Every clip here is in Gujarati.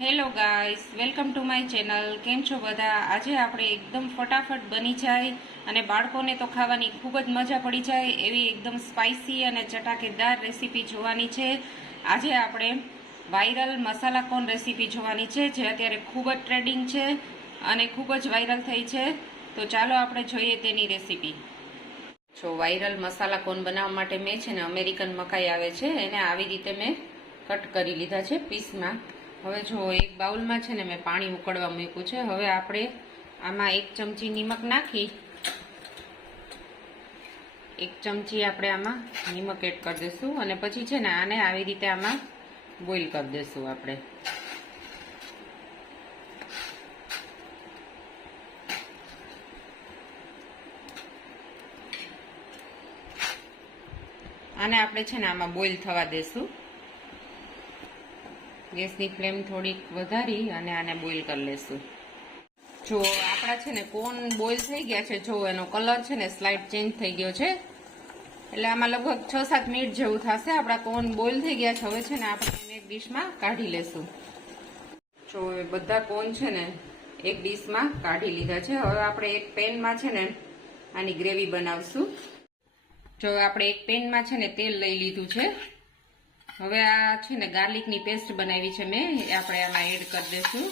Hello guys, welcome to my channel. કેમ છો બધા? આજે આપણે એકદમ ફટાફટ બની જાય અને બાળકોને તો ખાવાની ખૂબ જ મજા પડી જાય એવી એકદમ સ્પાઇસી અને ચટાકેદાર રેસીપી જોવાની છે. આજે આપણે વાયરલ મસાલા કોર્ન રેસીપી જોવાની છે, જે અત્યારે ખૂબ જ ટ્રેન્ડિંગ છે અને ખૂબ જ વાયરલ થઈ છે. તો ચાલો આપણે જોઈએ તેની રેસીપી. જો વાયરલ મસાલા કોર્ન બનાવવા માટે મેં છે ને અમેરિકન મકાઈ આવે છે એને આવી રીતે મેં કટ કરી લીધા છે પીસમાં. હવે જો એક બાઉલમાં છે ને મેં પાણી ઉકળવા મૂક્યું છે. હવે આપણે આમાં 1 ચમચી નિમક નાખી, 1 ચમચી આપણે આમાં નિમક એડ કરી દઈશું અને પછી છે ને આને આવી રીતે આમાં બોઇલ કરી દઈશું આપણે. આને આપણે છે ને આમાં બોઇલ થવા દેશું. ગેસની ફ્લેમ થોડીક વધારી અને આને બોઇલ કરી લેશું. જો આપણા છે ને કોર્ન બોઇલ થઈ ગયા છે. જો એનો કલર છે ને સ્લાઇડ ચેન્જ થઈ ગયો છે, એટલે આમાં લગભગ 6-7 મિનિટ જેવું થશે. આપણા કોર્ન બોઇલ થઈ ગયા છે. હવે છે ને આપણે એને એક ડીશમાં કાઢી લેશું. જો બધા કોર્ન છે ને એક ડીશમાં કાઢી લીધા છે. હવે આપણે એક પેનમાં છે ને આની ગ્રેવી બનાવશું. જો આપણે એક પેનમાં છે ને તેલ લઈ લીધું છે. હવે આ છે ને ગાર્લિકની પેસ્ટ બનાવી છે મેં, એ આપણે આમાં એડ કરી દઈશું.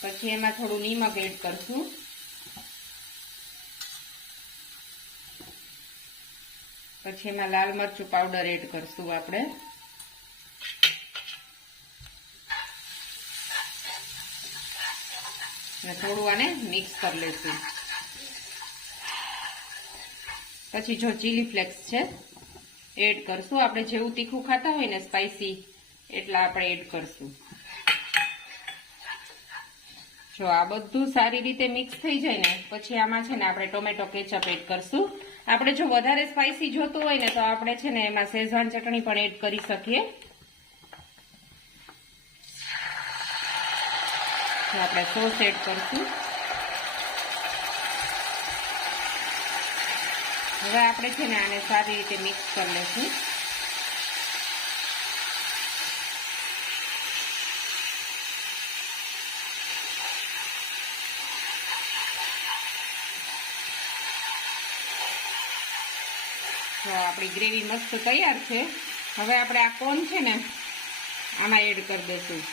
પછી એમાં થોડું નિમક એડ કરશું. પછી એમાં લાલ મરચું પાવડર એડ કરશું આપણે. અને થોડું આને મિક્સ કરી લઈશું. પછી જો ચીલી ફ્લેક્સ છે એડ કરશું. આપણે જેવું તીખું ખાતા હોય ને સ્પાઇસી, એટલા આપણે એડ કરશું. જો આ બધું સારી રીતે મિક્સ થઈ જાય ને પછી આમાં છે ને આપણે ટોમેટો કેચઅપ એડ કરશું. આપણે જો વધારે સ્પાઇસી જોતું હોય ને તો આપણે છે ને એમાં શેઝવાન ચટણી પણ એડ કરી શકીએ. આપણે સોસ એડ કરશું. હવે આપણે છે ને આને સારી રીતે મિક્સ કરી લઈશું. તો આપણી ગ્રેવી મસ્ત તૈયાર છે. હવે આપણે આ કોર્ન છે ને આમાં એડ કરી દઈશું.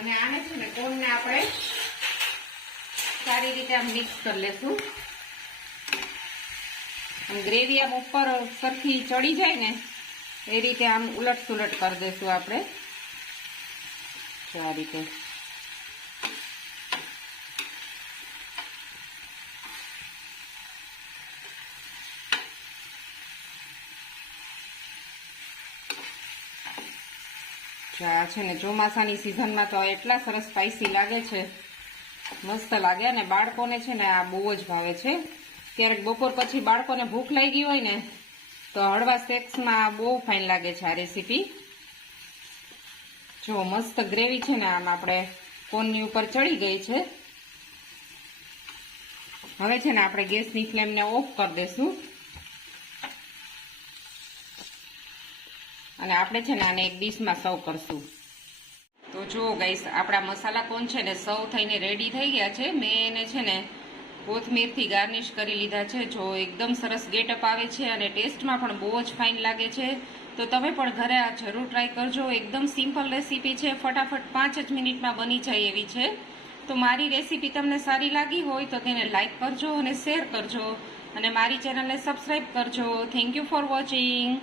અને આને છે ને કોર્નને આપણે સારી રીતે આમ મિક્સ કરી લેશું. ગ્રેવી આમ ઉપર સરખી ચડી જાય ને એ રીતે આમ ઉલટ સુલટ કરી દઈશું આપણે. આ રીતે આ છે ને ચોમાસાની સિઝનમાં તો એટલા સરસ સ્પાઇસી લાગે છે, મસ્ત લાગે. અને બાળકોને છે ને આ બહુ જ ભાવે છે. ક્યારેક બપોર પછી બાળકોને ભૂખ લાગી હોય ને તો હળવા સ્નેક્સમાં બહુ ફાઇન લાગે છે આ રેસીપી. જો મસ્ત ગ્રેવી છે ને આમ આપણે કોર્નની ઉપર ચડી ગઈ છે. હવે છે ને આપણે ગેસની ફ્લેમને ઓફ કરી દઈશું અને આપણે છે ને આને એક ડીશમાં સર્વ કરશું. તો જો ગાઈસ, આપણા મસાલા કોર્ન છે ને સર્વ થઈને રેડી થઈ ગયા છે. મેં એને છે ને કોથમીરથી ગાર્નિશ કરી લીધા છે. જો એકદમ સરસ ગેટઅપ આવે છે અને ટેસ્ટમાં પણ બહુ જ ફાઇન લાગે છે. તો તમે પણ ઘરે આ જરૂર ટ્રાય કરજો. એકદમ સિમ્પલ રેસીપી છે, ફટાફટ 5 જ મિનિટમાં બની જાય એવી છે. તો મારી રેસીપી તમને સારી લાગી હોય તો તેને લાઈક કરજો અને શેર કરજો અને મારી ચેનલને સબસ્ક્રાઈબ કરજો. Thank you for watching.